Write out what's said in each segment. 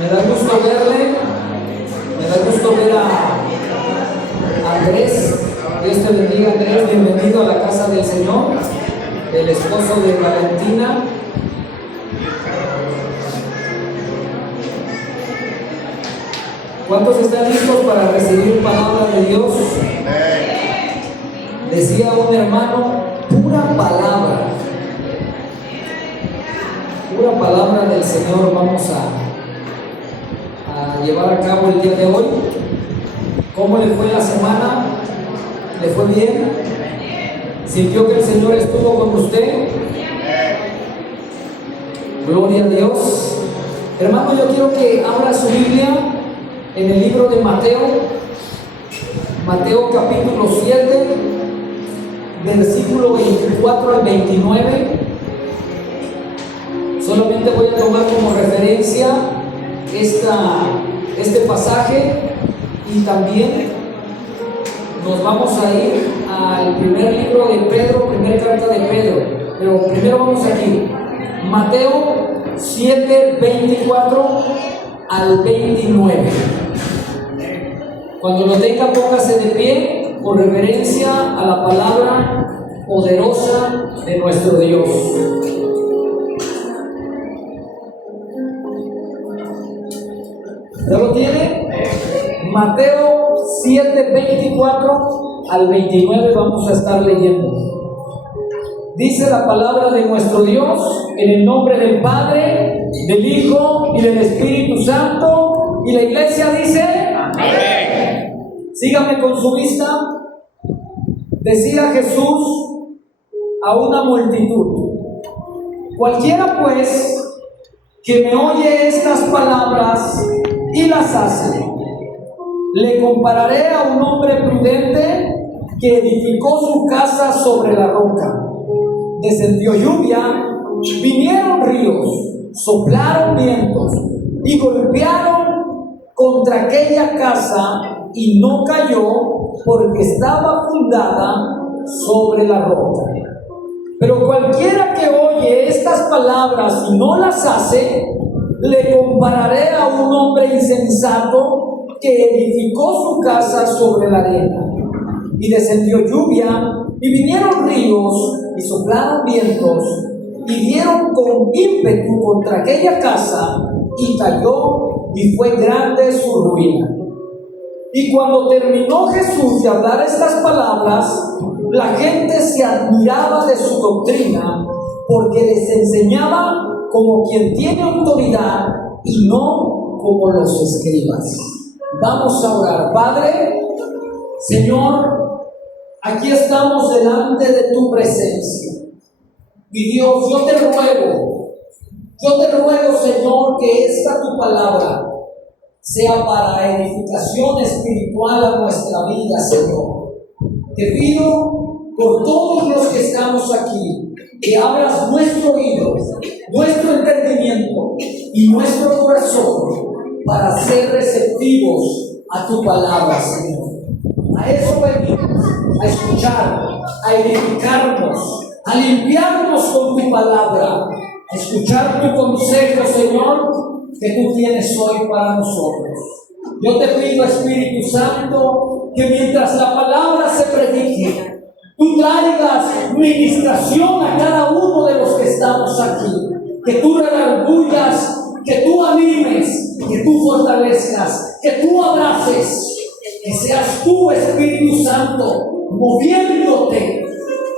Me da gusto verle, me da gusto ver a Andrés. Dios te bendiga, Andrés, bienvenido a la casa del Señor, el esposo de Valentina. ¿Cuántos están listos para recibir palabra de Dios? Decía un hermano, pura palabra del Señor vamos a llevar a cabo el día de hoy. ¿Cómo le fue la semana? ¿Le fue bien? ¿Sintió que el Señor estuvo con usted? Gloria a Dios. Hermano, yo quiero que abra su Biblia en el libro de Mateo capítulo 7, versículo 24 al 29. Solamente voy a tomar como referencia este pasaje y también nos vamos a ir al primer libro de Pedro, primera carta de Pedro. Pero primero vamos aquí, Mateo 7, 24 al 29. Cuando lo tenga, póngase de pie por reverencia a la palabra poderosa de nuestro Dios. ¿Ya lo tiene? Mateo 7, 24 al 29 vamos a estar leyendo. Dice la palabra de nuestro Dios en el nombre del Padre, del Hijo y del Espíritu Santo. Y la iglesia dice: amén. Sígame con su vista. Decía Jesús a una multitud: cualquiera pues que me oye estas palabras y las hace, le compararé a un hombre prudente que edificó su casa sobre la roca. Descendió lluvia, vinieron ríos, soplaron vientos y golpearon contra aquella casa, y no cayó porque estaba fundada sobre la roca. Pero cualquiera que oye estas palabras y no las hace, le compararé a un hombre insensato que edificó su casa sobre la arena. Y descendió lluvia, y vinieron ríos, y soplaron vientos, y dieron con ímpetu contra aquella casa, y cayó, y fue grande su ruina. Y cuando terminó Jesús de hablar estas palabras, la gente se admiraba de su doctrina, porque les enseñaba como quien tiene autoridad y no como los escribas. Vamos a orar. Padre, Señor, aquí estamos delante de tu presencia. Y Dios, yo te ruego, Señor, que esta tu palabra sea para edificación espiritual a nuestra vida, Señor. Te pido por todos los que estamos aquí, que abras nuestro oído, nuestro entendimiento y nuestro corazón para ser receptivos a tu palabra, Señor. A eso venimos, a escuchar, a edificarnos, a limpiarnos con tu palabra, a escuchar tu consejo, Señor, que tú tienes hoy para nosotros. Yo te pido, Espíritu Santo, que mientras la palabra se predique, tú traigas ministración a cada uno de los que estamos aquí, que tú redargullas, que tú animes, que tú fortalezcas, que tú abraces, que seas tú, Espíritu Santo, moviéndote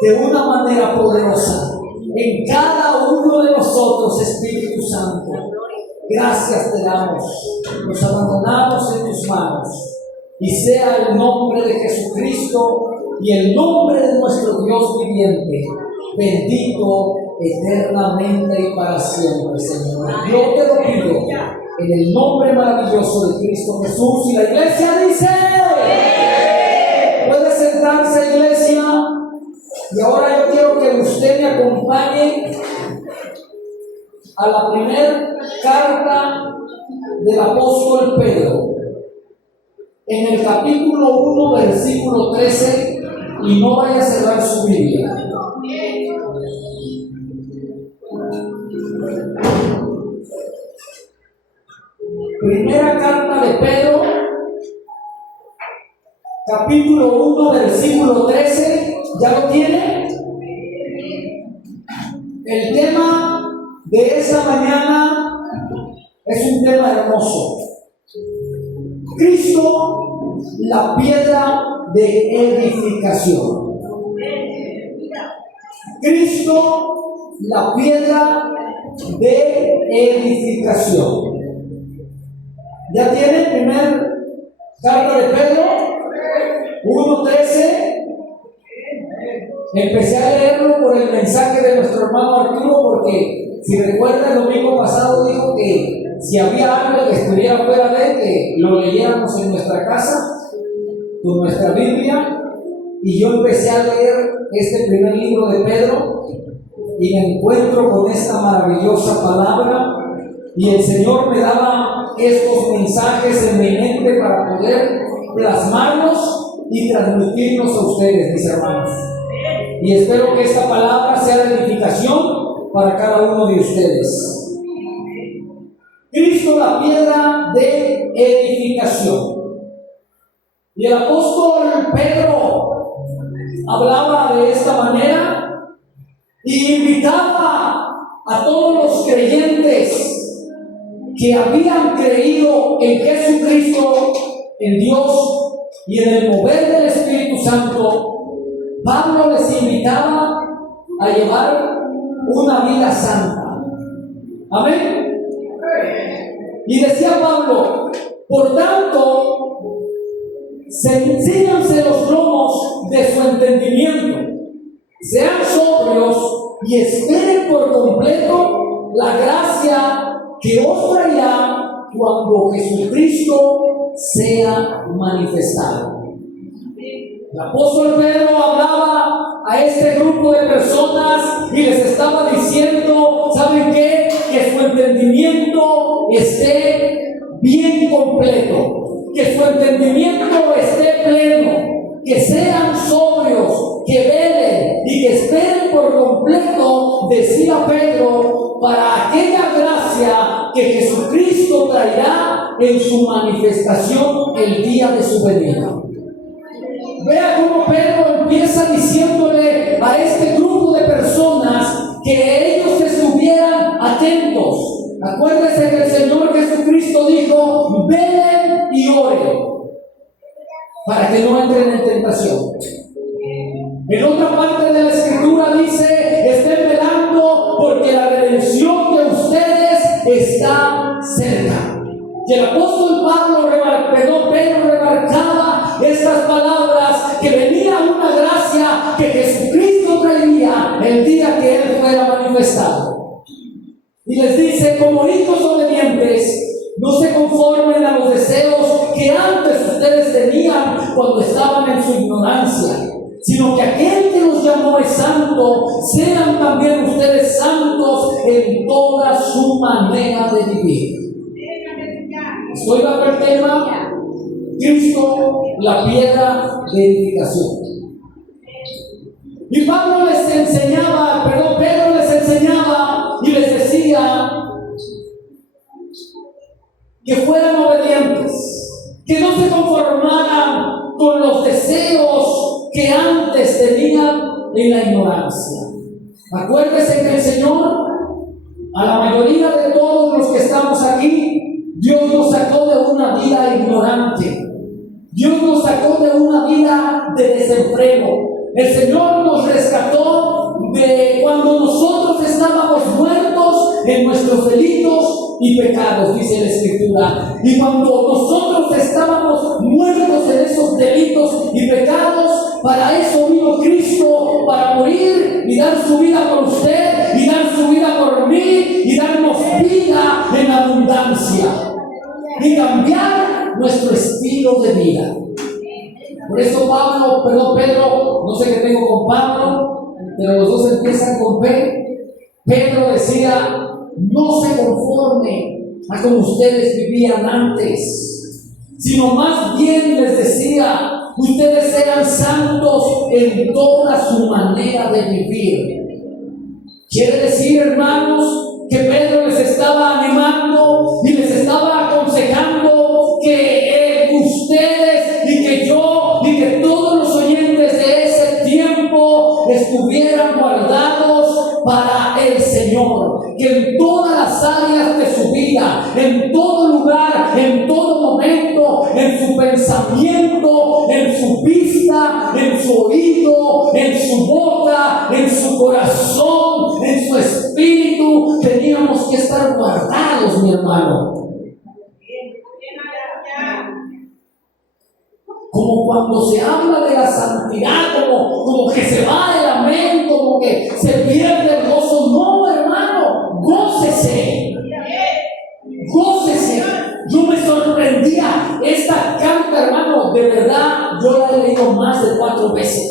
de una manera poderosa en cada uno de nosotros, Espíritu Santo. Gracias te damos, nos abandonamos en tus manos, y sea el nombre de Jesucristo y el nombre de nuestro Dios viviente bendito eternamente y para siempre, Señor. Yo te lo pido en el nombre maravilloso de Cristo Jesús. Y la iglesia dice: puede sentarse, iglesia. Y ahora yo quiero que usted me acompañe a la primera carta del apóstol Pedro, en el capítulo 1, versículo 13, y no vaya a cerrar su Biblia. Primera carta de Pedro, capítulo 1, versículo 13. ¿Ya lo tiene? El tema de esta mañana es un tema hermoso. Cristo, la piedra de edificación. Cristo, la piedra de edificación. ¿Ya tiene primer carta de Pedro? 1:13. Empecé a leerlo por el mensaje de nuestro hermano Arturo, porque si recuerda el domingo pasado dijo que si había algo que estuviera fuera de él, que lo leyéramos en nuestra casa, con nuestra Biblia, y yo empecé a leer este primer libro de Pedro, y me encuentro con esta maravillosa palabra, y el Señor me daba estos mensajes en mi mente para poder plasmarlos y transmitirlos a ustedes, mis hermanos. Y espero que esta palabra sea de edificación para cada uno de ustedes. Cristo, la piedra de edificación. Y el apóstol Pedro hablaba de esta manera y invitaba a todos los creyentes que habían creído en Jesucristo, en Dios y en el mover del Espíritu Santo. Pablo les invitaba a llevar una vida santa. Amén. Y decía Pablo, por tanto, síganse los lomos de su entendimiento, sean sobrios y esperen por completo la gracia que os traerá cuando Jesucristo sea manifestado. El apóstol Pedro hablaba a este grupo de personas y les estaba diciendo, ¿saben qué? Que su entendimiento esté bien completo, que su entendimiento esté pleno, que sean sobrios, que velen y que esperen por completo, decía Pedro, para aquella gracia que Jesucristo traerá en su manifestación el día de su venida. Vea cómo Pedro empieza diciéndole a este grupo de personas que ellos estuvieran atentos. Acuérdense que el Señor Jesucristo dijo, velen y oren, para que no entren en tentación. En otra parte de la Escritura dice, estén velando porque la redención de ustedes está cerca. Y el apóstol Pedro remarcaba estas palabras, que venía una gracia que Jesucristo traería el día que Él fuera manifestado. Y les dice, como hijos obedientes, no se conformen a los deseos que antes ustedes tenían cuando estaban en su ignorancia, sino que aquel que los llamó es santo, sean también ustedes santos en toda su manera de vivir. Estoy bajo el tema Cristo, la piedra de edificación. Y Pedro les enseñaba y les decía que fueran obedientes, que no se conformaran con los deseos que antes tenían en la ignorancia. Acuérdense que el Señor, a la mayoría de todos los que estamos aquí, Dios nos sacó de una vida ignorante. Dios nos sacó de una vida de desenfreno. El Señor nos rescató de cuando nosotros estábamos muertos en nuestros delitos y pecados, dice la Escritura. Y cuando nosotros estábamos muertos en esos delitos y pecados, para eso vino Cristo, para morir y dar su vida por usted y dar su vida por mí y darnos vida en abundancia y cambiar nuestro estilo de vida. Por eso Pedro, no sé qué tengo con Pablo, pero los dos empiezan con P. Pedro decía, no se conformen a como ustedes vivían antes, sino más bien les decía, ustedes sean santos en toda su manera de vivir. Quiere decir, hermanos, que Pedro les estaba animando y les estaba aconsejando pensamiento, en su vista, en su oído, en su boca, en su corazón, en su espíritu. Teníamos que estar guardados, mi hermano. Como cuando se habla de la santidad, como que se va el amén, como que se pierde el gozo. No, hermano, gócese. Gócese. Yo me sorprendía. Esta carta, hermano, de verdad, yo la he leído más de 4 veces.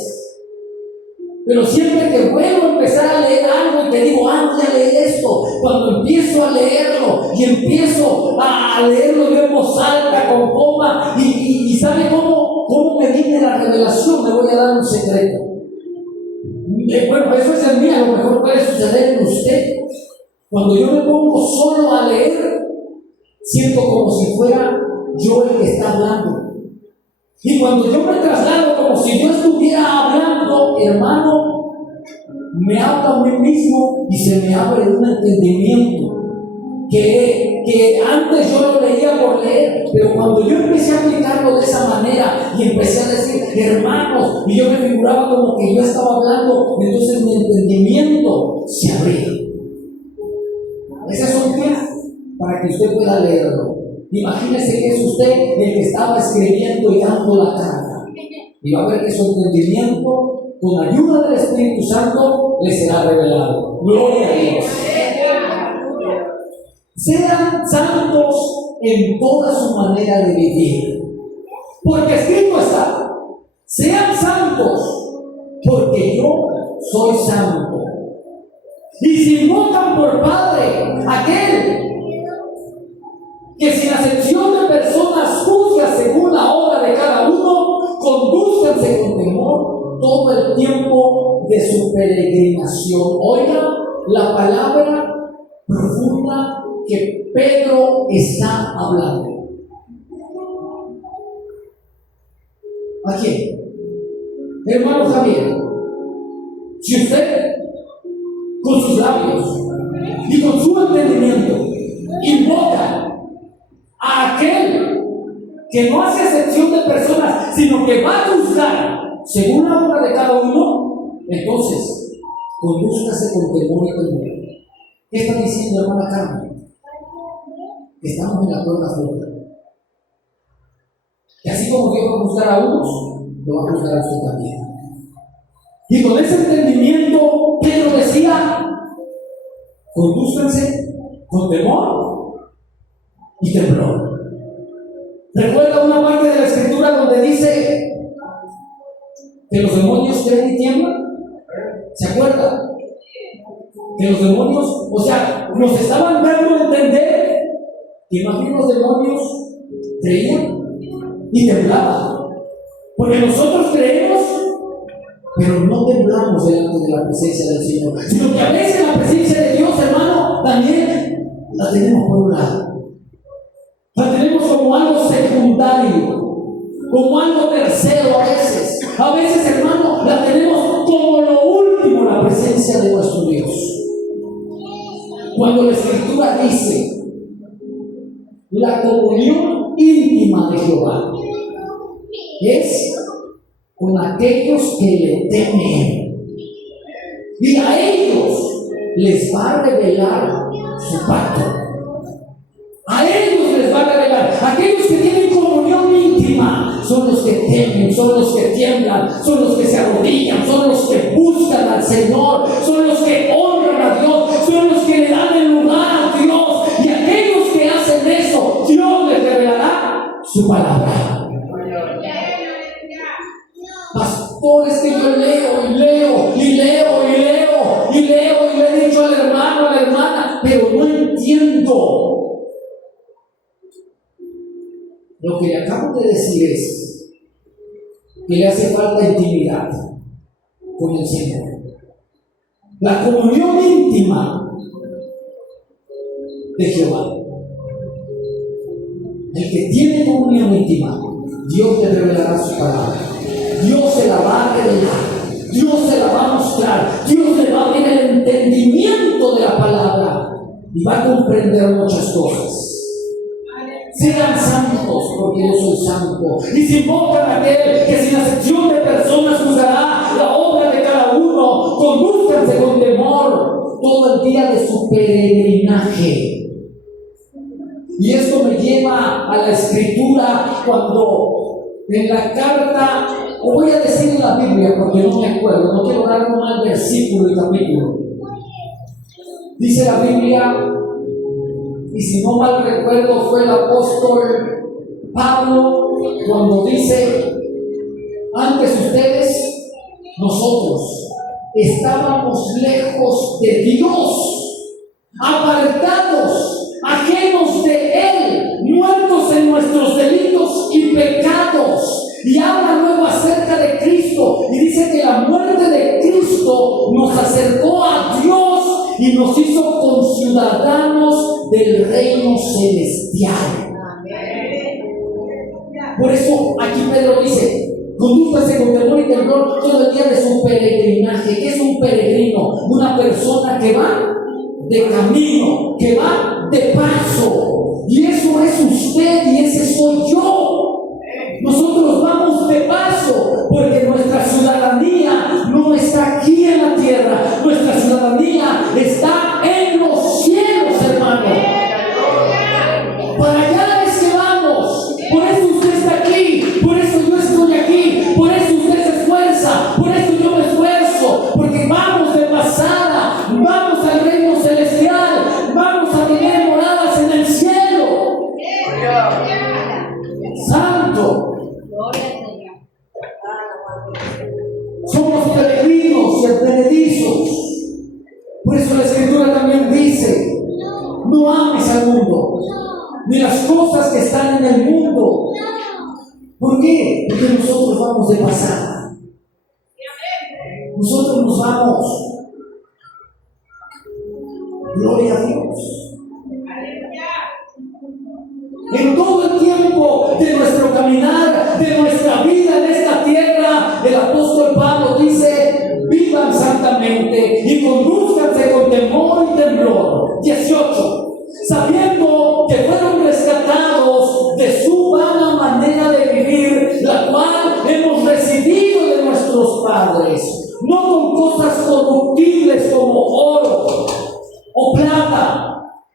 Pero siempre que vuelvo a empezar a leer algo y te digo, voy a leer esto, cuando empiezo a leerlo y empiezo a leerlo yo en voz alta, con coma, y ¿sabe cómo me viene la revelación? Me voy a dar un secreto. Bueno, eso es en mí, a lo mejor puede suceder en usted. Cuando yo me pongo solo a leer, siento como si fuera yo el que está hablando. Y cuando yo me traslado como si yo estuviera hablando, hermano, me hablo a mí mismo y se me abre un entendimiento que antes yo lo leía por leer, pero cuando yo empecé a aplicarlo de esa manera y empecé a decir, hermanos, y yo me figuraba como que yo estaba hablando, entonces mi entendimiento se abría. Esas son clases para que usted pueda leerlo. Imagínese que es usted el que estaba escribiendo y dando la carta. Y va a ver que su entendimiento, con ayuda del Espíritu Santo, le será revelado. Gloria a Dios. Sean santos en toda su manera de vivir. Porque escrito está: sean santos, porque yo soy santo. Y si invocan por Padre aquel que sin acepción de personas juzga según la obra de cada uno, condúzcanse con temor todo el tiempo de su peregrinación. Oiga la palabra profunda que Pedro está hablando. ¿A quién? Hermano Javier, si usted con sus labios y con su entendimiento invoca a aquel que no hace excepción de personas, sino que va a juzgar según la obra de cada uno, entonces condúzcase con temor y temor. ¿Qué está diciendo, hermana Carmen? Que estamos en la cuerda floja. Que así como Dios va a juzgar a unos, lo va a juzgar a usted también. Y con ese entendimiento, Pedro decía: condúzcanse con temor y temblor. ¿Recuerda una parte de la escritura donde dice que los demonios creen y tiemblan? ¿Se acuerda? Que los demonios, o sea, nos estaban dando a entender que más bien los demonios creían y temblaban. Porque nosotros creemos, pero no temblamos delante de la presencia del Señor. Sino que a veces la presencia de Dios, hermano, también la tenemos por un lado. La tenemos como algo secundario, como algo tercero a veces. A veces, hermano, la tenemos como lo último, la presencia de nuestro Dios. Cuando la Escritura dice la comunión íntima de Jehová es con aquellos que le temen, y a ellos les va a revelar su pacto. A ellos les va a revelar. Aquellos que tienen comunión íntima son los que temen, son los que tiemblan, son los que se arrodillan, son los que buscan al Señor, son los que honran a Dios, son los que le dan el lugar a Dios. Y aquellos que hacen eso, Dios les revelará su palabra. Pastor, es que yo leo y leo y leo y leo y leo y le he dicho al hermano, a la hermana, pero no entiendo. Lo que le acabo de decir es que le hace falta intimidad con el Señor. La comunión íntima de Jehová. El que tiene comunión íntima, Dios le revelará su palabra. Dios se la va a revelar. Dios se la va a mostrar. Dios le va a dar el entendimiento de la palabra y va a comprender muchas cosas. Sean santos. porque yo soy santo. Y si invocan a aquel que sin acepción de personas juzgará la obra de cada uno, condúzcanse con temor todo el día de su peregrinaje. Y esto me lleva a la escritura cuando en la carta, o voy a decir en la Biblia porque no me acuerdo, no quiero dar un mal versículo y capítulo. Dice la Biblia, y si no mal recuerdo fue el apóstol Pablo cuando dice: antes ustedes, nosotros, estábamos lejos de Dios, apartados, ajenos de Él, muertos en nuestros delitos y pecados. Y habla luego acerca de Cristo y dice que la muerte de Cristo nos acercó a Dios y nos hizo conciudadanos del reino celestial. Por eso aquí Pedro dice: condúzcase con temor y temblor todo el día de su peregrinaje. ¿Qué es un peregrino? Una persona que va de camino, que va de paso. Y eso es usted y ese soy yo. Nosotros vamos de paso porque nuestra ciudadanía no está aquí en la tierra. Nuestra ciudadanía está en los cielos, hermano. Para allá es que vamos. Por eso usted está aquí. Por eso yo estoy aquí. Por eso usted se esfuerza. Por eso yo me esfuerzo. Porque vamos de pasada. Vamos al reino celestial. Vamos a tener moradas en el cielo. Santo. Somos peregrinos y advenedizos. Por eso la Escritura también dice: no ames al mundo, ni las cosas que están en el mundo. ¿Por qué? Porque nosotros vamos de pasada. Nosotros nos vamos. Gloria a Dios. En todo el tiempo de nuestro caminar, de nuestra vida en esta tierra, el apóstol Pablo dice: vivan santamente y condúzcanse con temor y temblor. 18. Sabiendo que fueron rescatados de su vana manera de vivir, la cual hemos recibido de nuestros padres, no con cosas corruptibles como oro o plata,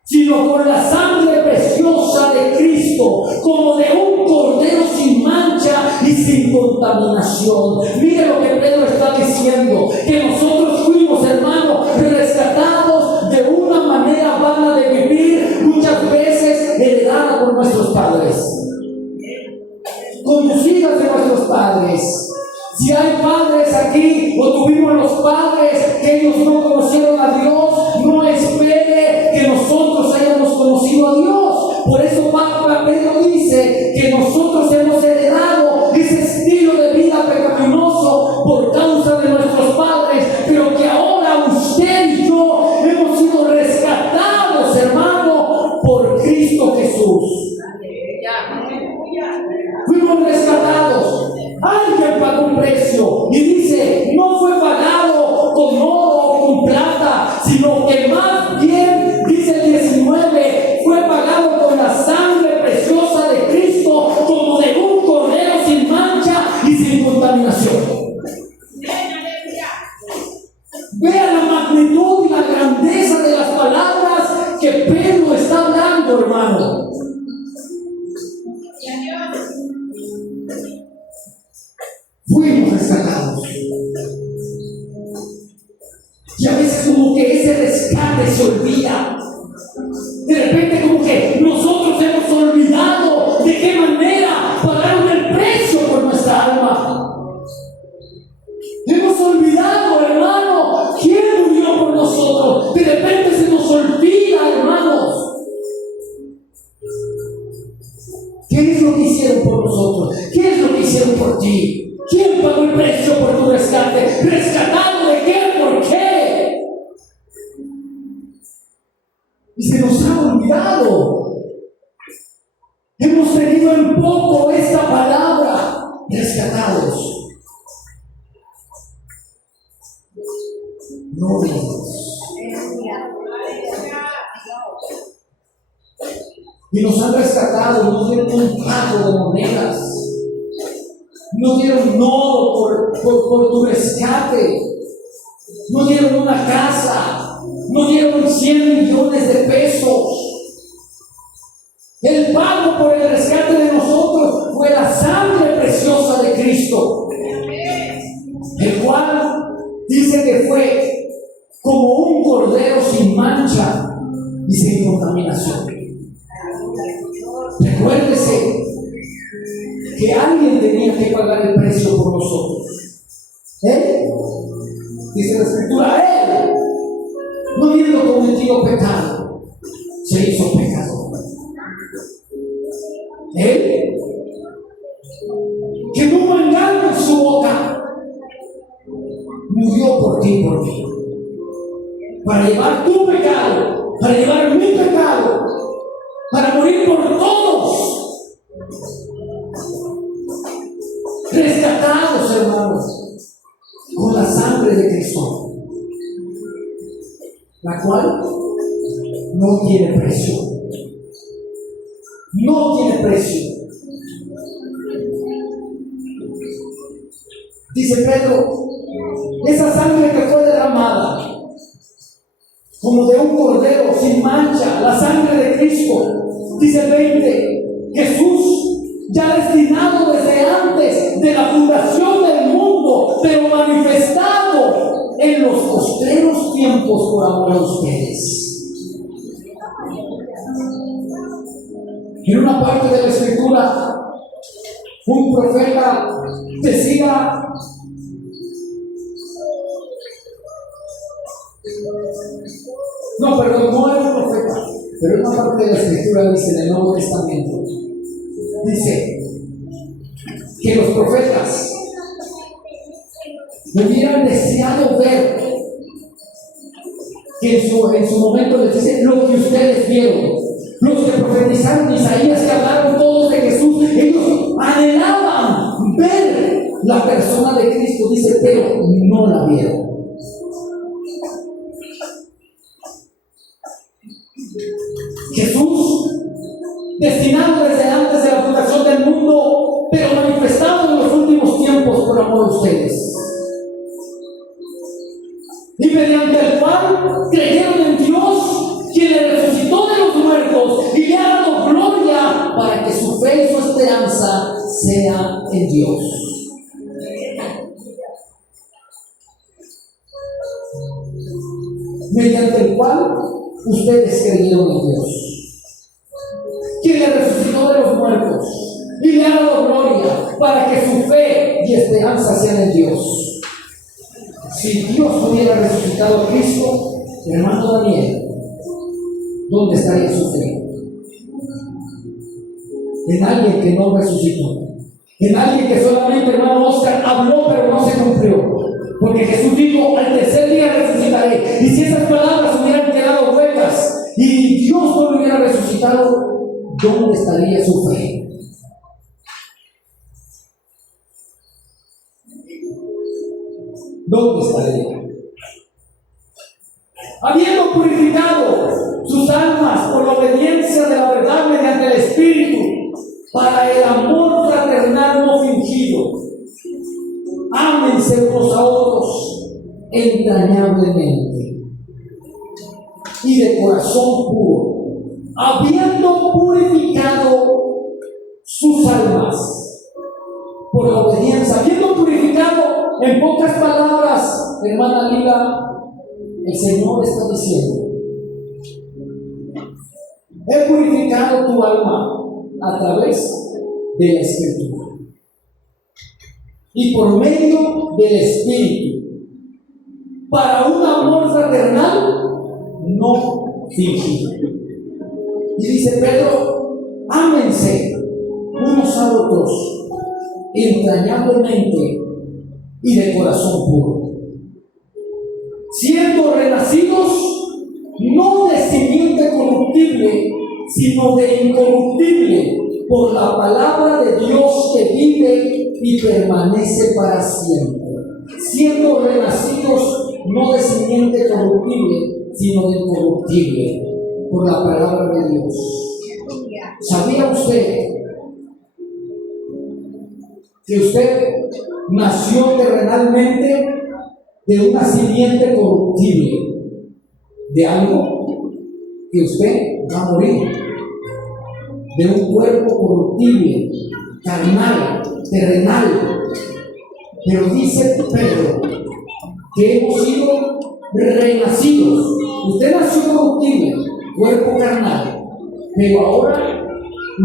sino con la sangre preciosa de Cristo, como de un cordero sin mancha y sin contaminación. Mire lo que Pedro está diciendo, que nosotros fuimos, hermano, rescatados de una manera vana de vivir, muchas veces heredada por nuestros padres, conducidas de nuestros padres. Si hay padres aquí, o tuvimos los padres que ellos no conocieron a Dios, no espere que nosotros hayamos conocido a Dios. Por eso Pedro dice que nosotros hemos heredado ese estilo de vida pecaminoso por causa de nuestros padres, pero que ahora usted y yo hemos sido rescatados, hermano, por Cristo Jesús. Fuimos rescatados. Alguien pagó un precio y dice: no fue pagado con oro o con plata, sino que más bien, dice el 19, fue pagado con la sangre preciosa de Cristo, como de un cordero sin mancha y sin contaminación. Vea la magnitud y la grandeza de las palabras que Pedro está hablando, hermano. Fuimos rescatados. Y a veces como que ese rescate se olvida. De repente como que nosotros hemos olvidado de qué manera pagaron el precio por nuestra alma. Hemos olvidado, hermano, quién murió por nosotros. De repente se nos olvida, hermanos. ¿Qué es lo que hicieron por nosotros? ¿Qué es lo que hicieron por ti? ¿Quién pagó el precio por tu rescate? ¿Rescatado de qué? ¿Por qué? Y se nos ha olvidado. Hemos tenido en poco esta palabra: rescatados. Gloria a Dios. y nos han rescatado, nos dieron un pago de monedas, nos dieron oro por tu rescate, nos dieron una casa, nos dieron 100 millones de pesos. El pago por el rescate de nosotros fue la sangre preciosa de Cristo, el cual dice que fue como un cordero sin mancha y sin contaminación. Recuérdese que alguien tenía que pagar el precio por nosotros. Él, dice la Escritura, Él, no habiendo cometido pecado, se hizo pecador. Él, que no hubo engaño en su boca, murió por ti y por mí, para llevar tu pecado, para llevar mi pecado, para morir por todos, rescatados, hermanos, con la sangre de Cristo, la cual no tiene precio. No tiene precio. Dice Pedro, esa sangre que fue derramada como de un cordero sin mancha, la sangre de Cristo, dice el 20, Jesús ya destinado desde antes de la fundación del mundo, pero manifestado en los postreros tiempos por amor a ustedes. En una parte de la Escritura, un profeta decía, no era un profeta, pero en una parte de la Escritura dice, en el Nuevo Testamento, dice que los profetas hubieran deseado ver, que en su momento les dice, lo que ustedes vieron. Los que profetizaron Isaías, que hablaron todos de Jesús, ellos anhelaban ver la persona de Cristo, dice, pero no la vieron. Jesús, destinado desde antes de la fundación del mundo, pero manifestado en los últimos tiempos por amor a ustedes, y mediante el cual creyeron en Dios, quien le resucitó de los muertos y le ha dado gloria, para que su fe y su esperanza sea en Dios. Mediante el cual ustedes creyeron en Dios, quien le resucitó de los muertos y le ha dado gloria, para que su fe y esperanza sean en Dios. Si Dios hubiera resucitado a Cristo, hermano Daniel, ¿dónde estaría su fe? En alguien que no resucitó, en alguien que solamente, hermano Oscar, habló pero no se cumplió, porque Jesús dijo, al tercer día resucitaré. Y si esas palabras hubieran quedado huecas y Dios no lo hubiera resucitado, ¿dónde estaría su fe? ¿Dónde estaría? Habiendo purificado sus almas por la obediencia de la verdad mediante el Espíritu, para el amor fraternal no fingido, ámense unos a otros entrañablemente y de corazón puro, habiendo purificado sus almas por la obediencia, habiendo purificado. En pocas palabras, hermana Lila, el Señor está diciendo, he purificado tu alma a través de la Escritura y por medio del Espíritu, para un amor fraternal no fingido. Y dice Pedro, ámense unos a otros entrañablemente y de corazón puro, siendo renacidos no de simiente corruptible, sino de incorruptible, por la palabra de Dios que vive y permanece para siempre. Siendo renacidos no de simiente corruptible, sino de incorruptible, por la palabra de Dios. ¿Sabía usted que usted nació terrenalmente de una simiente corruptible, de algo que usted va a morir, de un cuerpo corruptible, carnal, terrenal? Pero dice Pedro que hemos sido renacidos. Usted nació corruptible, cuerpo carnal, pero ahora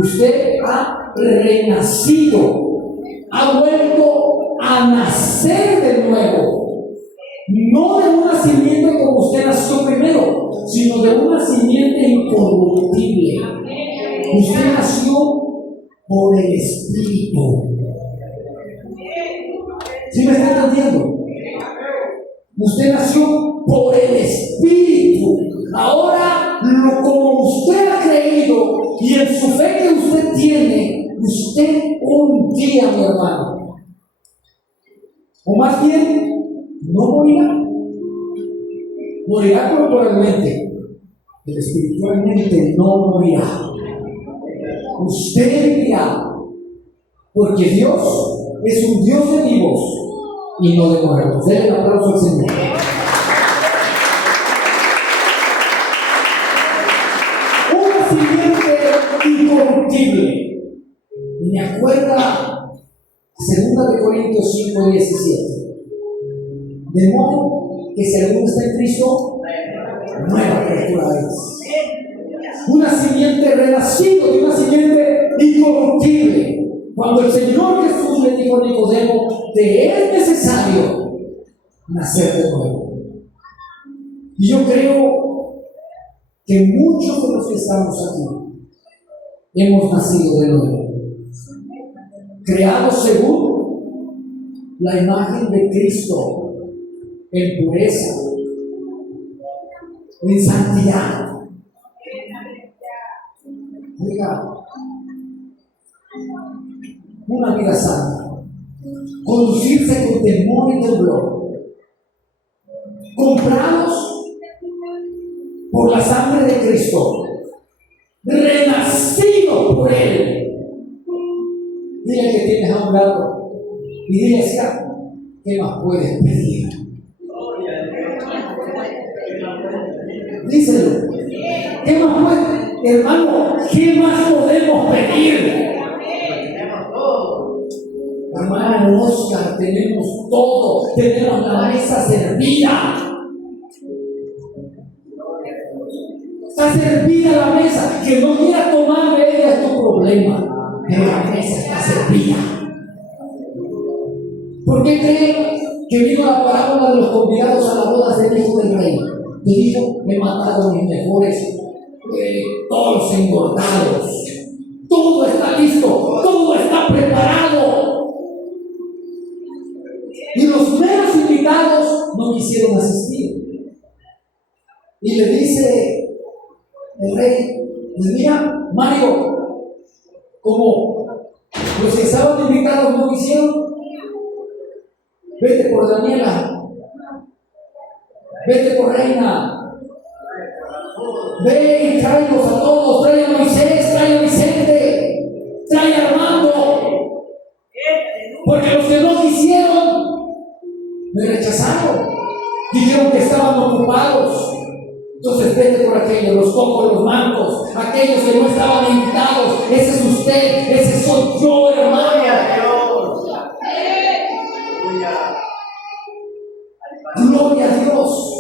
usted ha renacido, ha vuelto a nacer de nuevo, no de una simiente como usted nació primero, sino de una simiente incorruptible. Usted nació por el Espíritu. ¿Sí me está entendiendo? Usted nació por el Espíritu. Ahora, como usted ha creído y en su fe que usted tiene, usted un día, mi hermano, o más bien, no morirá. Morirá corporalmente, pero espiritualmente no morirá. Usted vivirá, porque Dios es un Dios de vivos y no de muertos. Denle un aplauso al Señor. Una simiente incorruptible. Y me acuerda 2 Corintios 5:17. De modo que si alguno está en Cristo, nueva criatura es. Una simiente renacida de una simiente incorruptible. Cuando el Señor Jesús le dijo a Nicodemo, te es necesario nacer de nuevo. Y yo creo que muchos de los que estamos aquí hemos nacido de nuevo, creados según la imagen de Cristo, en pureza, en santidad. Oiga, una vida santa, conducirse con temor y temblor, comprados por la sangre de Cristo, renacido por Él. Dile que tienes a un lado y dile, ¿qué más puedes pedir? Díselo, ¿qué más puedes? Hermano, ¿qué más podemos pedir? Hermano Oscar, tenemos todo, tenemos la mesa servida. Está servida la mesa, que no quiera tomar de ella es tu problema, pero la mesa está servida. ¿Por qué creen que vino la parábola de los convidados a la boda del hijo del rey? Que dijo, me mataron mis mejores, todos engordados, todo está listo, todo está preparado. Y los meros invitados no quisieron asistir. Y le dice el rey, pues mira, Mario, como los que estaban invitados no quisieron, vete por Daniela, vete por Reina, ve y tráelos a todos, trae a Moisés, trae a Vicente, trae a Armando, porque los que no quisieron me rechazaron, dijeron que estaban ocupados. Entonces vete por aquellos, los cojo los mancos, aquellos que no estaban invitados. Ese es usted, ese soy yo, hermano. Gloria a Dios.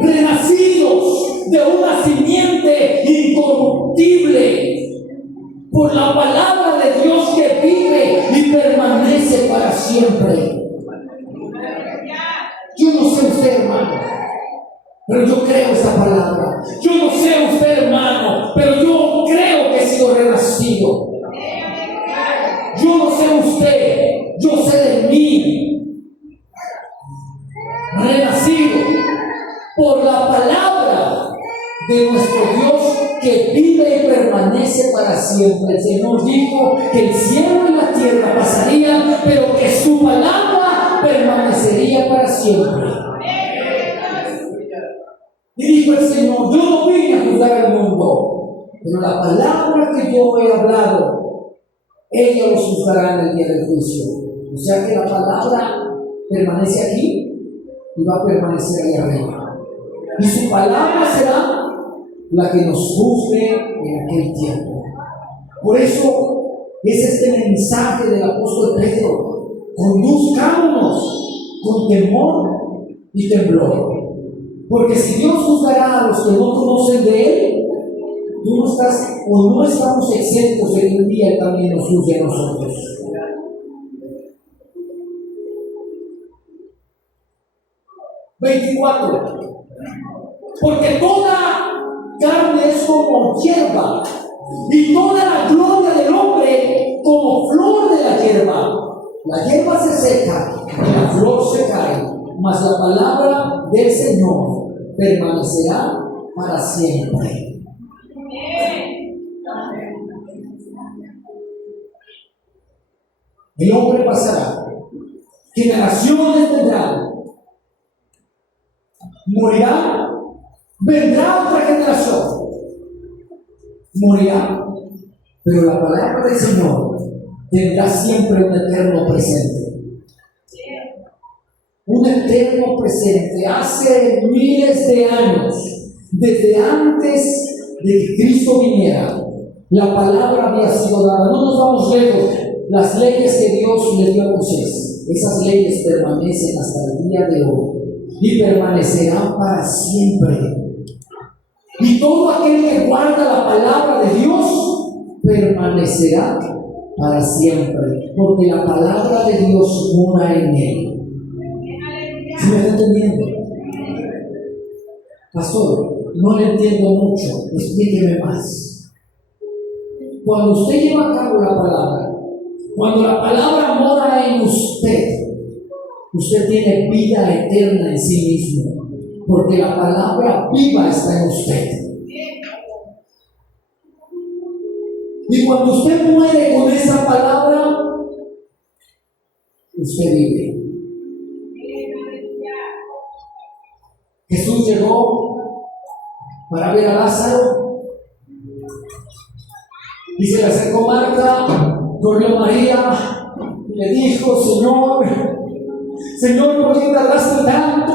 Renacidos de una simiente incorruptible por la palabra de Dios que vive y permanece para siempre. Yo no sé usted, hermano, pero yo creo esa palabra. Yo no sé usted, hermano, pero yo creo que he sido renacido. Yo no sé usted, yo sé de mí. Renacido por la palabra de nuestro Dios que vive y permanece para siempre. El Señor dijo que el cielo y la tierra pasarían, pero que su palabra permanecería para siempre. Y dijo el Señor, yo no vine a juzgar al mundo, pero la palabra que yo ella los juzgará en el día del juicio. O sea que la palabra permanece aquí y va a permanecer ahí arriba. Y su palabra será la que nos juzgue en aquel tiempo. Por eso es este mensaje del apóstol Pedro: conduzcámonos con temor y temblor. Porque si Dios juzgará a los que no conocen de Él, tú no estás o no estamos exentos de que un día Él también nos juzgue a nosotros. 24. Porque toda carne es como hierba, y toda la gloria del hombre como flor de la hierba. La hierba se seca y la flor se cae, mas la palabra del Señor permanecerá para siempre. El hombre pasará, generaciones vendrán, morirá, vendrá otra generación, morirá, pero la palabra del Señor tendrá siempre un eterno presente. Un eterno presente. Hace miles de años, desde antes de que Cristo viniera, la palabra había sido dada. No nos vamos lejos. Las leyes que Dios le dio a Moisés, esas leyes permanecen hasta el día de hoy y permanecerán para siempre. Y todo aquel que guarda la palabra de Dios permanecerá para siempre, porque la palabra de Dios mora en él. ¿Sí me está entendiendo? Pastor, no le entiendo mucho, explíqueme más. Cuando usted lleva a cabo la palabra, cuando la palabra mora en usted, usted tiene vida eterna en sí mismo, porque la palabra viva está en usted. Y cuando usted muere con esa palabra, usted vive. Jesús llegó para ver a Lázaro y se le acercó Marta, corrió María y le dijo: Señor, ¿por qué tardaste tanto?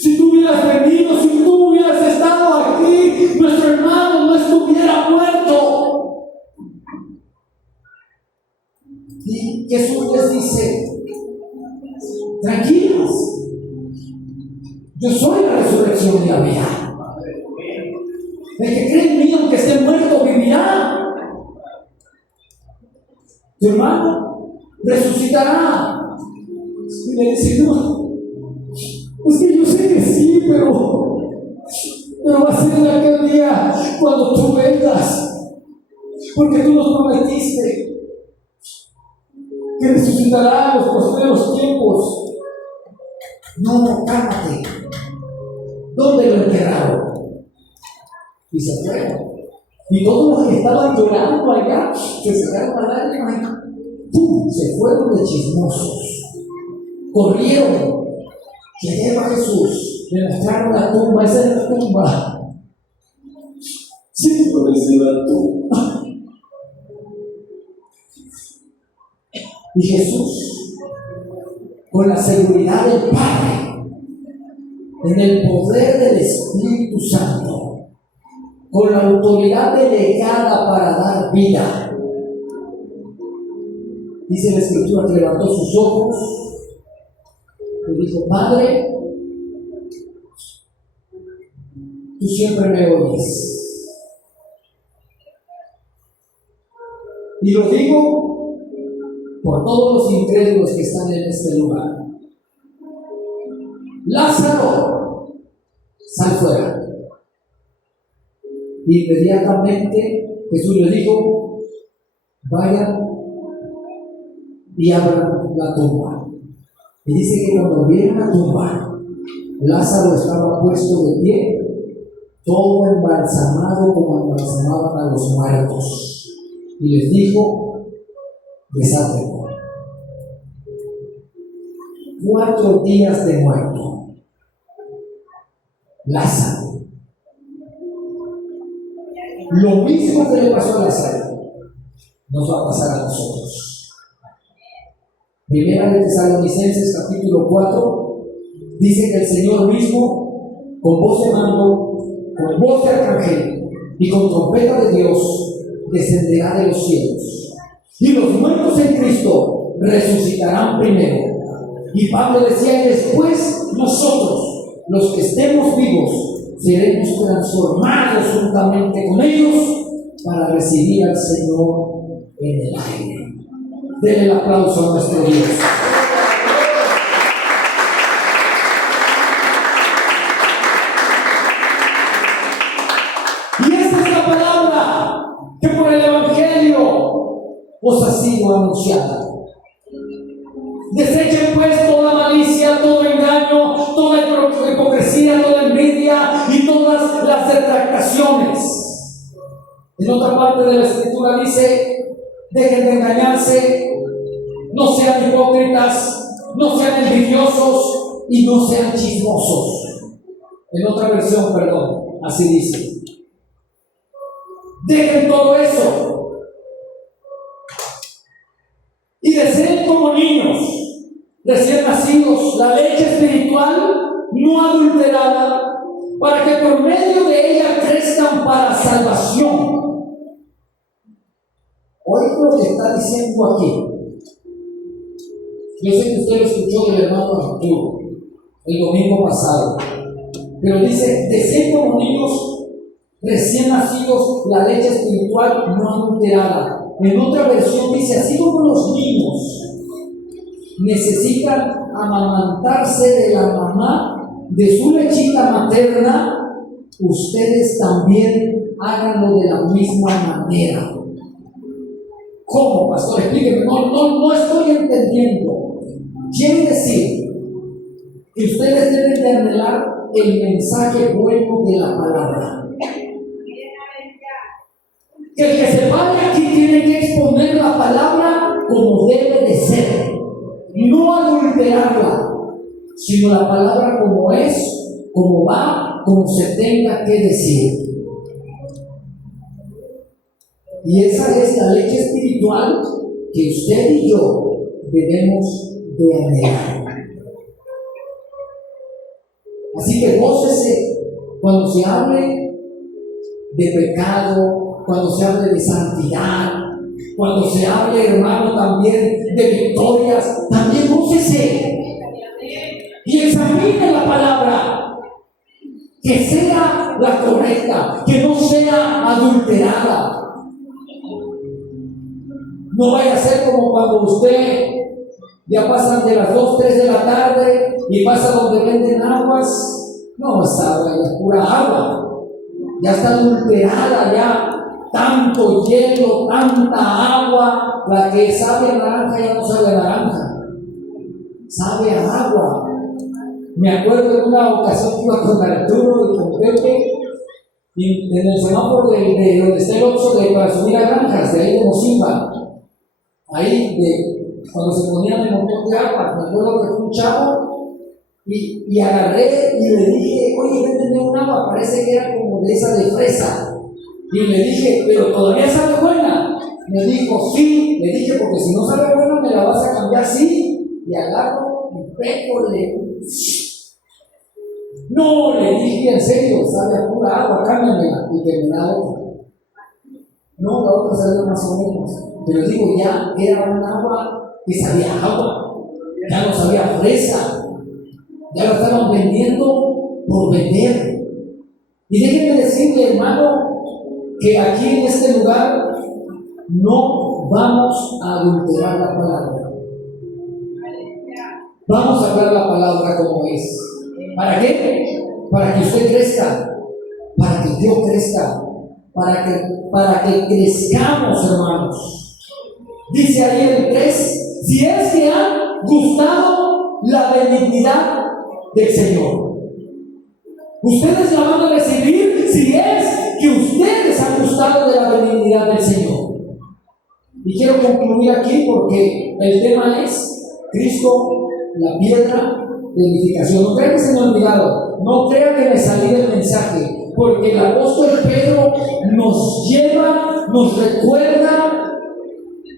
Si tú hubieras venido, si tú hubieras estado aquí, nuestro hermano no estuviera muerto. Y Jesús les dice: tranquilos, yo soy la resurrección y la vida. El que cree en mí, aunque esté muerto, vivirá. Tu hermano resucitará. Y le dice: no, es que yo sé que sí, pero va a ser en aquel día cuando tú vengas, porque tú nos prometiste que resucitará en los postreros tiempos. No, cálmate. ¿Dónde lo enterraron? Y se fueron. Y todos los que estaban llorando allá se sacaron a lágrimas. ¡Pum! Se fueron de chismosos. Corrieron. Que lleva a Jesús. Le mostraron la tumba. Esa es la tumba. Sí, puede ser la tumba. Y Jesús, con la seguridad del Padre, en el poder del Espíritu Santo, con la autoridad delegada para dar vida, dice la Escritura que levantó sus ojos y dijo: Padre, tú siempre me oyes. Y lo digo por todos los incrédulos que están en este lugar. Lázaro, sal fuera. Inmediatamente Jesús le dijo: vayan y abran la tumba. Y dice que cuando vieron la tumba, Lázaro estaba puesto de pie, todo embalsamado como embalsamaban a los muertos. Y les dijo: desátenlo. 4 días de muerto. Lázaro. Lo mismo que le pasó a Lázaro. nos va a pasar a nosotros. Primera de Tesalonicenses capítulo 4 dice que el Señor mismo, con voz de mando, con voz de arcángel y con trompeta de Dios, descenderá de los cielos. Y los muertos en Cristo resucitarán primero. Y Pablo decía, y después nosotros, los que estemos vivos, seremos transformados juntamente con ellos para recibir al Señor en el aire. Denle el aplauso a nuestro Dios. Y esta es la palabra que por el Evangelio os ha sido anunciada. Desechen pues toda malicia, todo engaño, toda hipocresía, toda envidia y todas las detractaciones. En otra parte de la Escritura dice: dejen de engañarse, no sean hipócritas, no sean envidiosos y no sean chismosos. En otra versión, perdón, así dice. Dejen todo eso y deseen como niños recién nacidos la leche espiritual no adulterada, para que por medio de ella crezcan para salvación. Oiga lo que está diciendo aquí. Yo sé que usted lo escuchó del hermano Arturo el domingo pasado, pero dice: deseen como niños recién nacidos la leche espiritual no adulterada. En otra versión dice: así como los niños necesitan amamantarse de la mamá, de su lechita materna, ustedes también háganlo de la misma manera. ¿Cómo, pastor? Explíqueme. No estoy entendiendo. Quiere decir que ustedes deben de anhelar el mensaje bueno de la palabra. Que el que se vaya aquí tiene que exponer la palabra como debe de ser, no adulterarla, sino la palabra como es, como va, como se tenga que decir. Y esa es la leche espiritual que usted y yo debemos de anhelar. Así que gócese cuando se hable de pecado, cuando se hable de santidad, cuando se hable, hermano, también de victorias, también gócese y examine la palabra, que sea la correcta, que no sea adulterada. No vaya a ser como cuando usted ya pasan de las 2, 3 de la tarde y pasa donde venden aguas. No es agua, es pura agua. Ya está adulterada, ya tanto hielo, tanta agua. La que sabe a naranja ya no sabe a naranja, sabe a agua. Me acuerdo de una ocasión que iba con Arturo y con Pepe, y en el semáforo de donde está el Oxxo para subir a Granjas, de ahí de Mocimba, ahí cuando se ponían el montón de agua, me acuerdo que fue un chavo y agarré y le dije: oye, véndeme un agua, parece que era como de esa de fresa. Y le dije: pero todavía sabe buena. Me dijo: sí. Le dije: porque si no sabe buena me la vas a cambiar. Sí. Y agarro y pego, no, le dije: en serio, sabe a pura agua, cámbiamela. Y que me da otra. No, la otra sabía más o menos, pero digo, ya era un agua que sabía agua, ya no sabía fresa, ya lo estaban vendiendo por vender. Y déjenme decirle, hermano, que aquí en este lugar no vamos a adulterar la palabra. Vamos a hablar la palabra como es. ¿Para qué? Para que usted crezca, para que Dios crezca, para que crezcamos, hermanos. Dice ahí el 3: si es que han gustado la benignidad del Señor, ustedes la van a recibir si es que ustedes han gustado de la benignidad del Señor. Y quiero concluir aquí porque el tema es Cristo, la piedra de edificación. No crea que se me ha olvidado, no crea que me salí del mensaje, porque el apóstol Pedro nos lleva, nos recuerda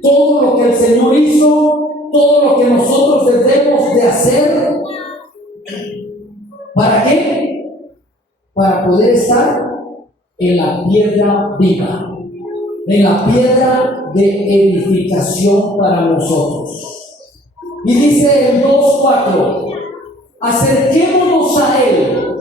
todo lo que el Señor hizo, todo lo que nosotros debemos de hacer. ¿Para qué? Para poder estar en la piedra viva, en la piedra de edificación para nosotros. Y dice el 2:4, acerquémonos a Él,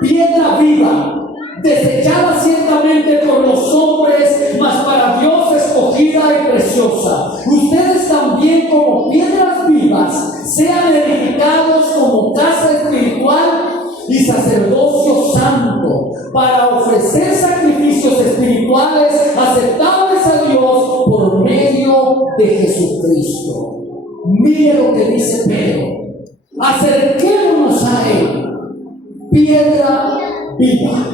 piedra viva, desechada ciertamente por los hombres, mas para Dios escogida y preciosa. Ustedes también, como piedras vivas, sean edificados como casa espiritual y sacerdocio santo, para ofrecer sacrificios espirituales aceptables a Dios por medio de Jesucristo. Mire lo que dice Pedro: acerquémonos a Él, piedra viva.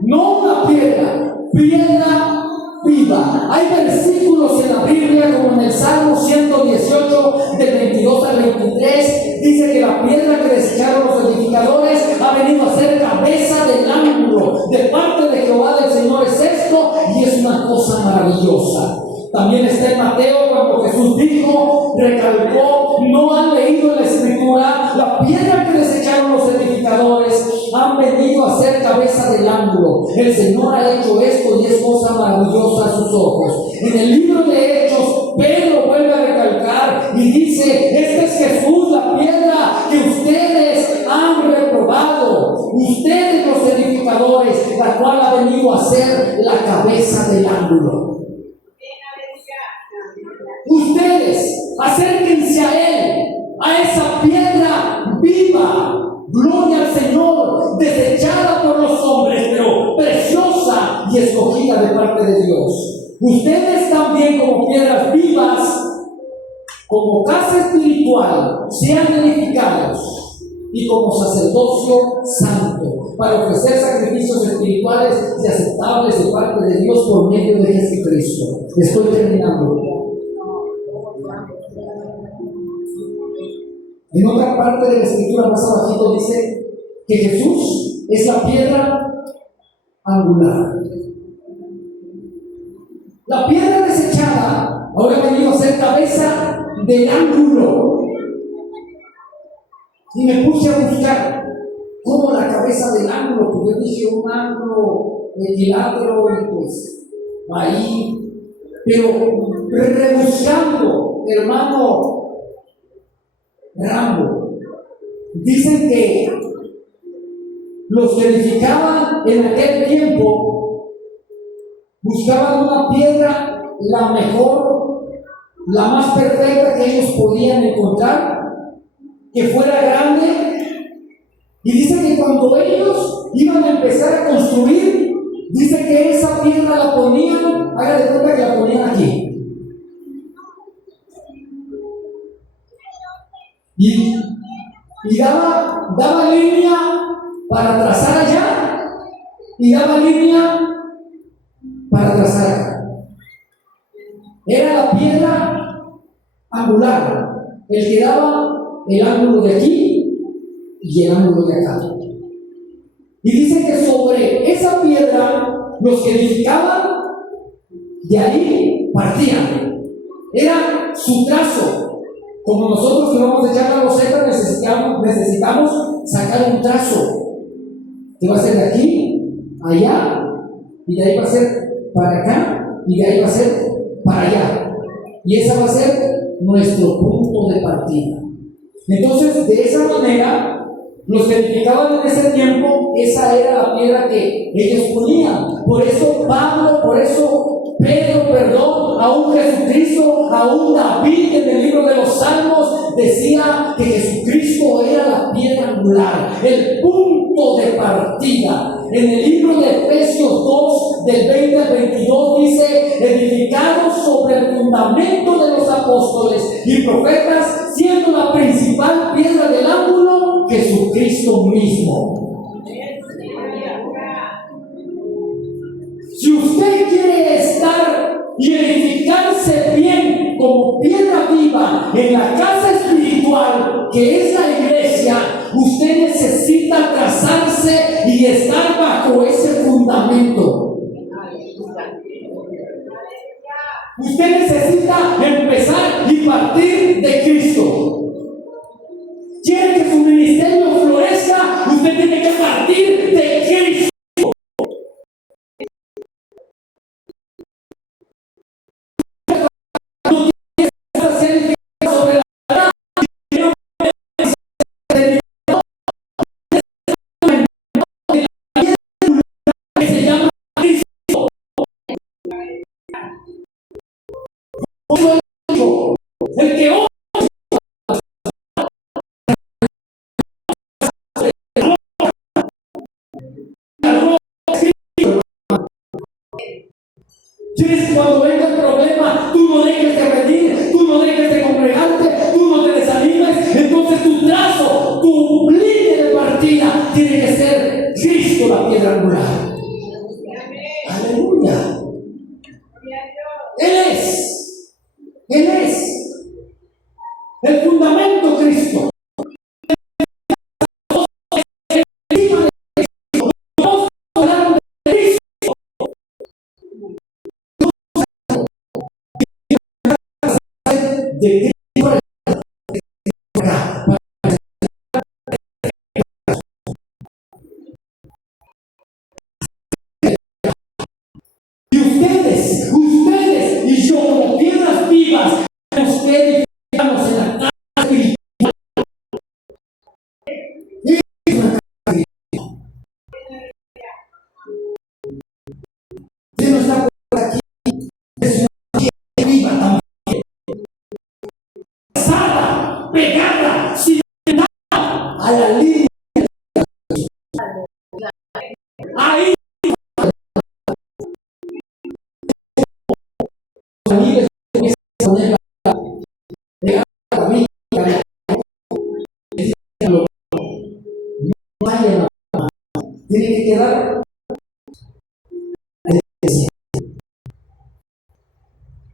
No una piedra, piedra viva. Hay versículos en la Biblia, como en el Salmo 118, del 22 al 23, dice que la piedra que desecharon los edificadores ha venido a ser cabeza del ángulo. De parte de Jehová del Señor es esto, y es una cosa maravillosa. También está en Mateo, cuando Jesús dijo, recalcó: no han leído en la Escritura, la piedra que desecharon los edificadores han venido a ser cabeza del ángulo. El Señor ha hecho esto y es cosa maravillosa a sus ojos. En el libro de Hechos, Pedro vuelve a recalcar y dice: este es Jesús, la piedra que ustedes han reprobado, ustedes los edificadores, la cual ha venido a ser la cabeza del ángulo. Ustedes, acérquense a Él, a esa piedra viva, gloria al Señor, desechada por los hombres, pero preciosa y escogida de parte de Dios. Ustedes también, como piedras vivas, como casa espiritual, sean edificados, y como sacerdocio santo, para ofrecer sacrificios espirituales y aceptables de parte de Dios por medio de Jesucristo. Estoy terminando. En otra parte de la Escritura, más abajito, dice que Jesús es la piedra angular. La piedra desechada ahora ha venido a ser cabeza del ángulo. Y me puse a buscar cómo la cabeza del ángulo, porque yo dije un ángulo equilátero y pues ahí, pero rebuscando, hermano Rambo, dicen que los que edificaban en aquel tiempo buscaban una piedra la mejor, la más perfecta que ellos podían encontrar, que fuera grande, y dice que cuando ellos iban a empezar a construir, dice que esa piedra la ponían, haga de cuenta que la ponían aquí. Y daba línea para trazar allá, y daba línea para trazar acá. Era la piedra angular, el que daba el ángulo de aquí y el ángulo de acá. Y dice que sobre esa piedra, los que edificaban, de ahí partían. Era su trazo. Como nosotros que vamos a echar la loseta, necesitamos sacar un trazo que va a ser de aquí, allá, y de ahí va a ser para acá, y de ahí va a ser para allá. Y esa va a ser nuestro punto de partida. Entonces, de esa manera, los que edificaban en ese tiempo, esa era la piedra que ellos ponían. Por eso Pablo, por eso Pedro, aún Jesucristo, aún David en el libro de los Salmos decía que Jesucristo era la piedra angular, el punto de partida. En el libro de Efesios 2, del 20 al 22 dice: edificados sobre el fundamento de los apóstoles y profetas, siendo la principal piedra del ángulo Jesucristo mismo. Si usted quiere estar y edificarse bien como piedra viva en la casa espiritual que es la iglesia, usted necesita trazarse y estar bajo ese fundamento. Usted necesita empezar y partir de Cristo. Quiere que su ministerio florezca, usted tiene que partir de Cristo. No tienes que hacer sobre la verdad, que se llama Cristo. El que hoy quieres, cuando venga el problema, tú no dejes de pedir, tú no dejes de congregarte, tú no te desanimes. Entonces tu trazo, tu línea de partida tiene que ser Cristo, la piedra angular. Aleluya. Él es el fundamento, Cristo. De y ustedes y yo, como piedras vivas, ustedes estamos en la casa espiritual. Si no está por aquí, es una piedra viva también. Casada, pegada, cimentada a la línea. Ahí tiene que quedar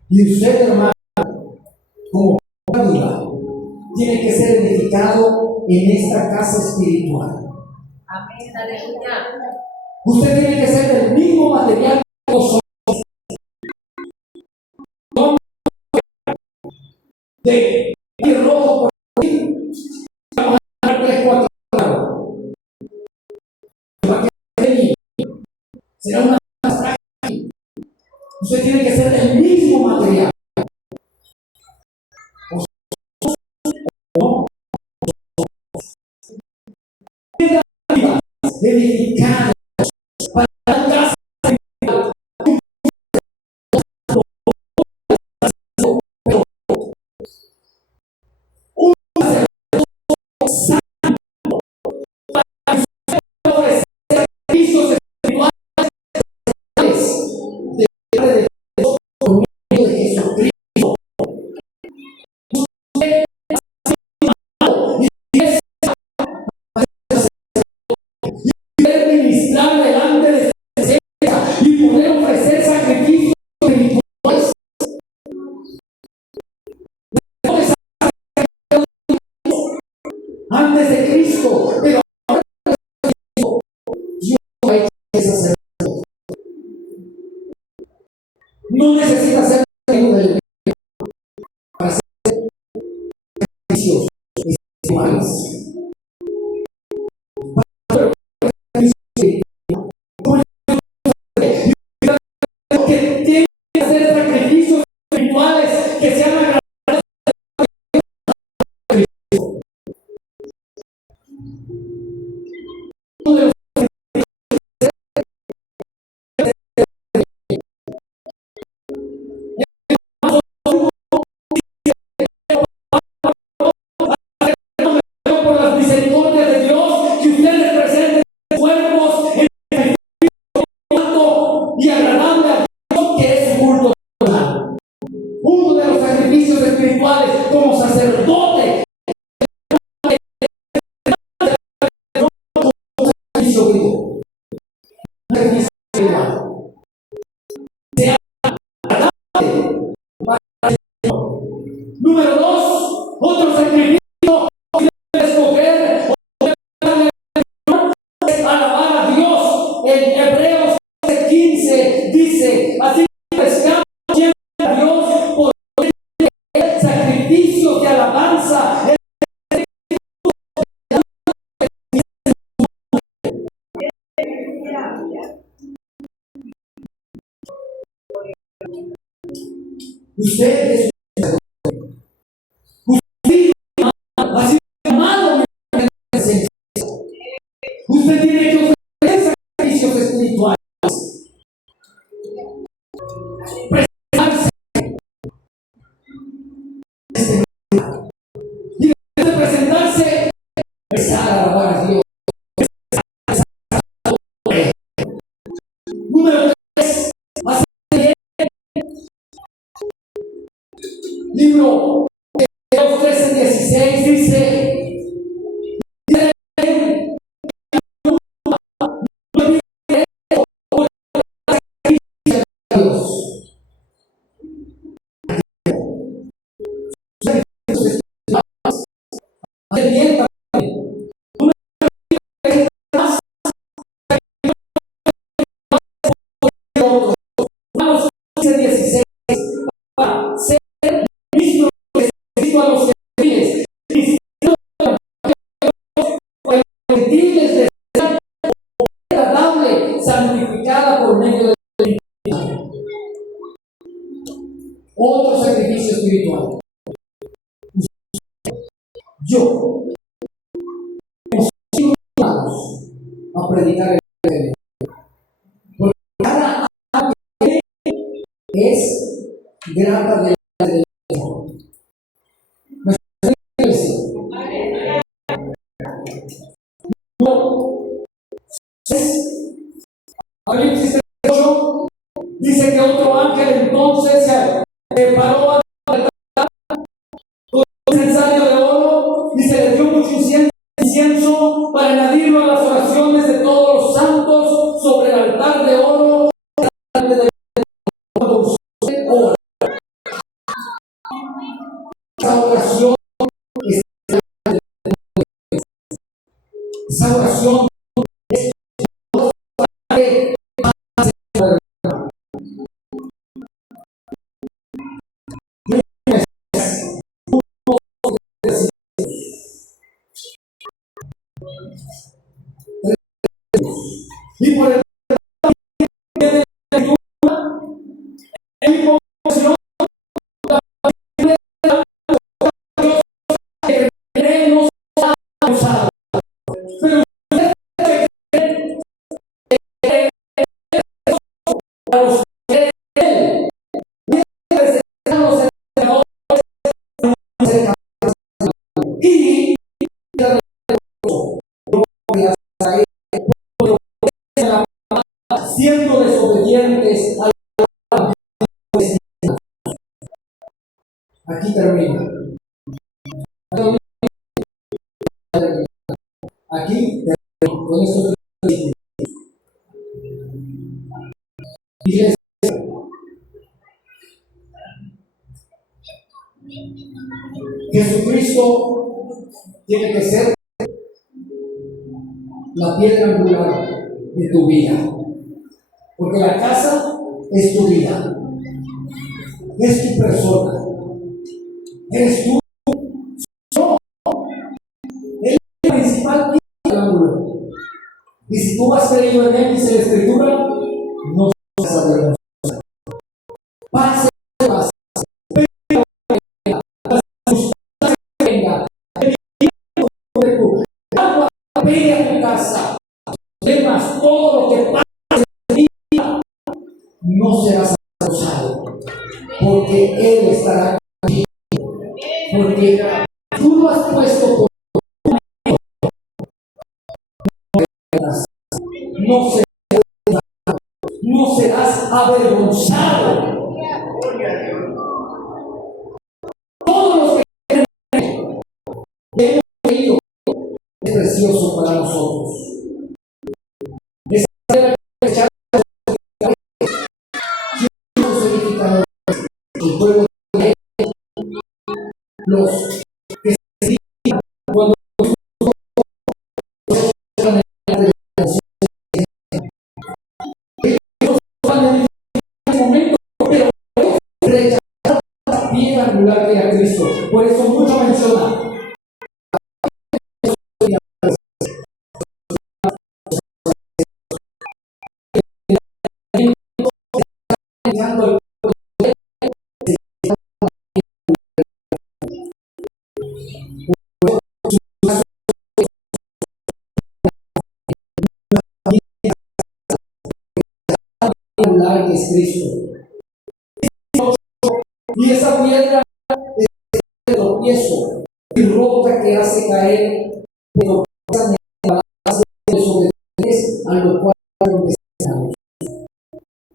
y usted, hermano, como viva, tiene que ser edificado en esta casa espiritual. Amén, aleluya. Usted tiene que ser del mismo material que nosotros. De rojo por aquí, vamos a dar 3, 4 grados. Será una más frágil. Usted tiene que ser del mismo material. ¿No? Edificados para la casa. Un sacerdote santo para ofrecer servicios espirituales de Dios por medio de Jesucristo. Usted debe ministrar delante de su presencia y poder ofrecer sacrificios espirituales. Antes de Cristo, pero ahora Dios ha hecho ese sacerdote. No necesita ser amigo del para hacer sacrificios espirituales. Que tiene que hacer sacrificios espirituales que sean agradables a Cristo. Uno de los por las misericordias de Dios que ustedes presenten cuerpos en santo y agradable a Dios, que es su culto personal. Uno de los sacrificios espirituales como sacerdote sea agradable para el Señor. Número 2, otro sacrificio que debe escoger es alabar a Dios. En Hebreos 15 dice: así que pescamos a Dios Usted es usted ha sido llamado a la presencia. Usted tiene que ofrecer sacrificios espirituales. Presentarse y después de presentarse, empezar a alabar a Dios. Número 3, hacer bien. Libro de 13:16 dice: hacer bien también. Romanos 15:16, para ser ministro de Cristo a los gentiles, gentiles de ser agradable, santificada por medio de otro sacrificio espiritual. Yo hemos sido llamados a predicar el evangelio. Porque cada alma es grata del Señor. Nuestra iglesia Apocalipsis 8 dice que otro ángel entonces se paró a un incensario de oro y se le dio mucho incienso para añadirlo a las oraciones de todos los santos sobre el altar de oro. Esa oración esa oración es y por el siendo desobedientes a la. Aquí termina. Aquí termina. Con esto iglesia, Jesucristo tiene que ser la piedra angular de tu vida. Porque la casa es tu vida, es tu persona, eres tú. No, Él es el principal piedra angular. Y si tú has creído en Él, dice la Escritura, no vas a avergonzar. Pase, pase, venga, agua, pegue a tu casa. Además, todo lo que pase en ti no serás acusado, porque Él estará contigo, porque tú lo has puesto por no serás, no serás avergonzado. Todos los que hemos creído es precioso para nosotros. El pueblo de los que se digan cuando pero rechazar la piedra angular que era Cristo. Por eso mucho menciona fundamental que es Cristo. Y esa piedra es el tropiezo y roca que hace caer sobre a lo cual empezamos.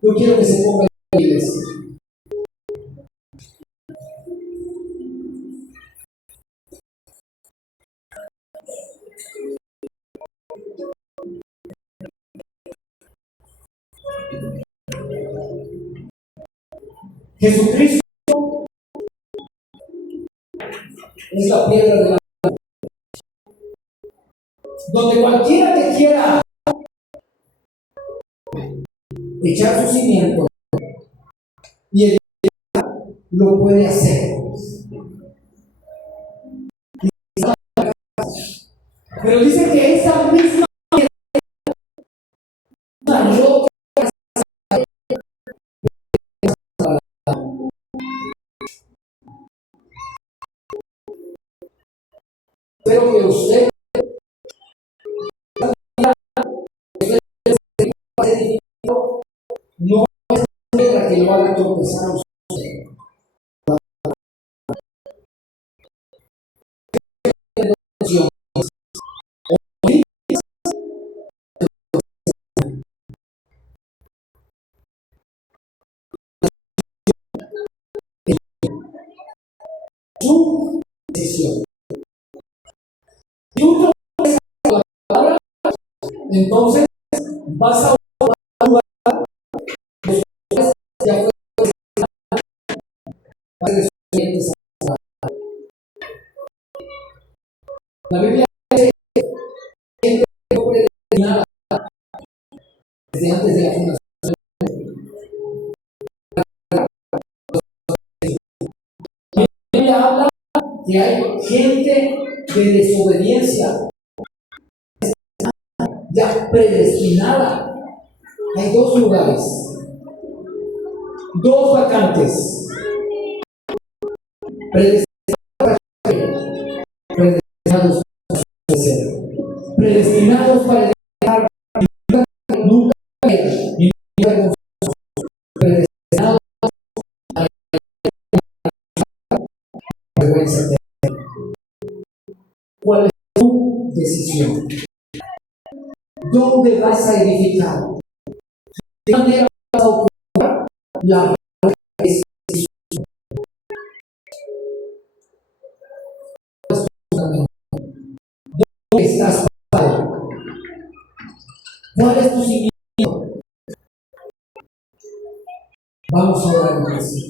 Yo quiero que se ponga en la iglesia. Jesucristo es la piedra de la donde cualquiera que quiera echar su cimiento y edificar, lo puede hacer. Pero dice que esa misma roca, espero que usted no es piedra que lo haga tropezar a usted. Su decisión. Y tú tropezas la palabra, entonces vas a un lugar después ya fue la Biblia dice que fue predestinada desde antes de la fundación. La Biblia habla que hay gente de desobediencia ya predestinada. Hay dos lugares, dos vacantes predestinados para crecer, predestinados para dejar nunca ni nunca predestinados a la vergüenza. ¿Cuál es tu decisión? ¿Dónde vas a edificar? ¿De qué manera vas a ocupar la decisión? ¿Dónde estás parado? ¿Cuál es tu cimiento? Vamos a orar en iglesia.